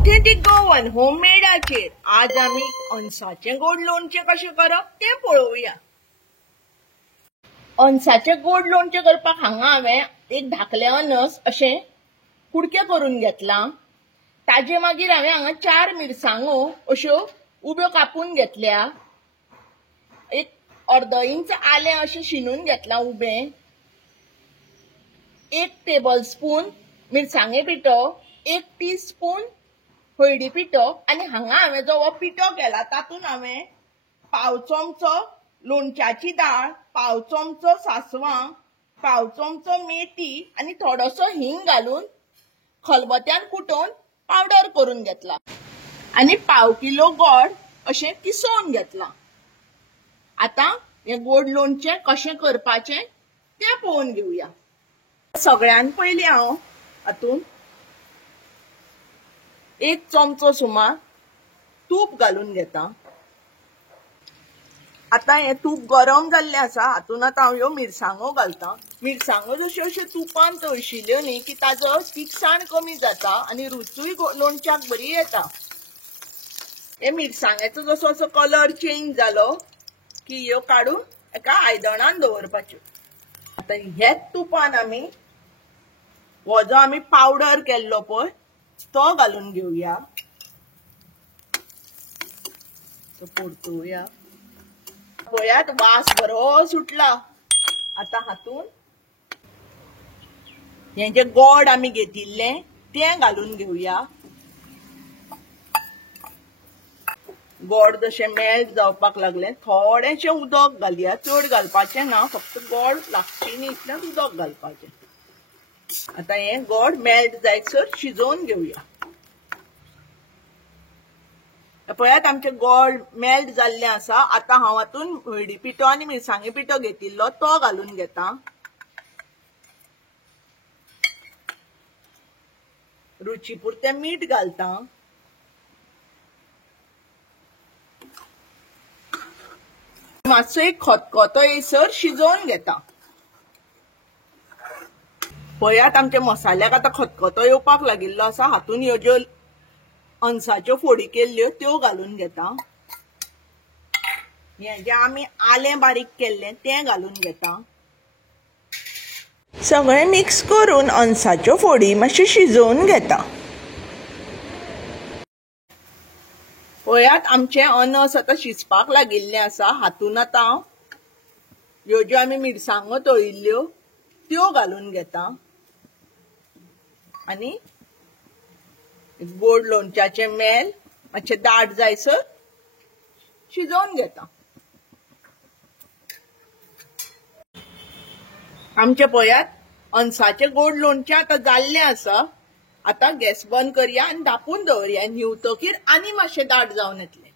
ऑथेंटिक गोवन होममेडाचेर आज आमी अनसाचे गोड लोणचे कशें करप ते पळोवया। अनसाचे गोड लोणचे करपाक हांगा हांवें एक धाकले अनस अशें कुडके करून घेतला। ताजे मागीर हांवें हांगा 4 मिरसांगो अश्यो उब्यो कापून घेतल्या। एक अर्दो इंच आलें अशें शिनून घेतला उबें। 1 टेबलस्पून मिरसांगे पिठो, 1 टीस्पून हळदी पिठो आनी हांगा हांवें जो हो पिठो केला तातूंत हांवें पाव चमचो लोणच्याची दाळ, पाव चमचो सासवां, पाव चमचो मेथी आनी थोडोसो हिंग घालून खलबत्यान कुटून पावडर करून घेतला आनी पाव किलो गोड अशें किसोवन घेतला। आता हे गोड लोणचें कशें करपाचें तें पळोवन घेवया। सगळ्यान पयलीं हांव हातूंत 1 चमचो सुमार तूप घालून घेता। आता हे तूप गरम जाल्लें आसा, हातूंत आतां हांव ह्यो मिरसांगो घालता। मिरसांगो जश्यो अश्यो तुपान तळशिल्यो न्ही की ताजो तिखसाण कमी जाता आनी रुचूय लोणच्याक बरी येता। हे मिरसांग्याचो जसो असो कलर चेंज जालो की ह्यो काडून एका आयदनान दवरपाच्यो। आता हेच तुपान आमी हो जो आमी पावडर केल्लो पळय तो घालून घेवया। परतुया। पळयात वास बरो सुटला। आता हातूंत हे जे गोड आमी घेतिल्ले ते घालून घेवया। गोड जशें मेल्ट जावपाक लागलें थोडेशें उदक घालया, चड घालपाचें ना, फक्त गोड लागची न्ही इतलेंच उदक घालपाचें। आता हे गोड मेल्ट जायसर शिजोवन घेवया। पळयात आमचें गोड मेल्ट जाल्लें आसा। आता हांव हातूंत हळदी पिठो आनी मिरसांगे पिठो घेतिल्लो तो घालून घेता। रुची पुरतें मीठ घालता। मातसो एक खतखतो येयसर शिजोवन घेता। पळयात आमच्या मसाल्याक आता खतखतो येवपाक लागिल्लो आसा। हातूंत ह्यो ज्यो अनसाच्यो फोडी केल्ल्यो त्यो घालून घेता। हे जे आमी आलें बारीक केल्लें तें घालून घेता। सगळें मिक्स करून अनसाच्यो फोडी मातश्यो शिजोवन घेता। पळयात आमचें अनस आता शिजपाक लागिल्लें आसा। हातूंत आतां हांव ह्यो ज्यो आमी मिरसांगो तळिल्ल्यो त्यो घालून घेता आनी गोड लोणच्याचें मेल मातशें दाट जायसर शिजोवन घेता। आमचें पळयात अनसाचें गोड लोणचें आतां जाल्लें आसा। आता गॅस बंद करया आनी धांपून दवरया। न्हिवतकीर आनी मातशें दाट जावन येतलें।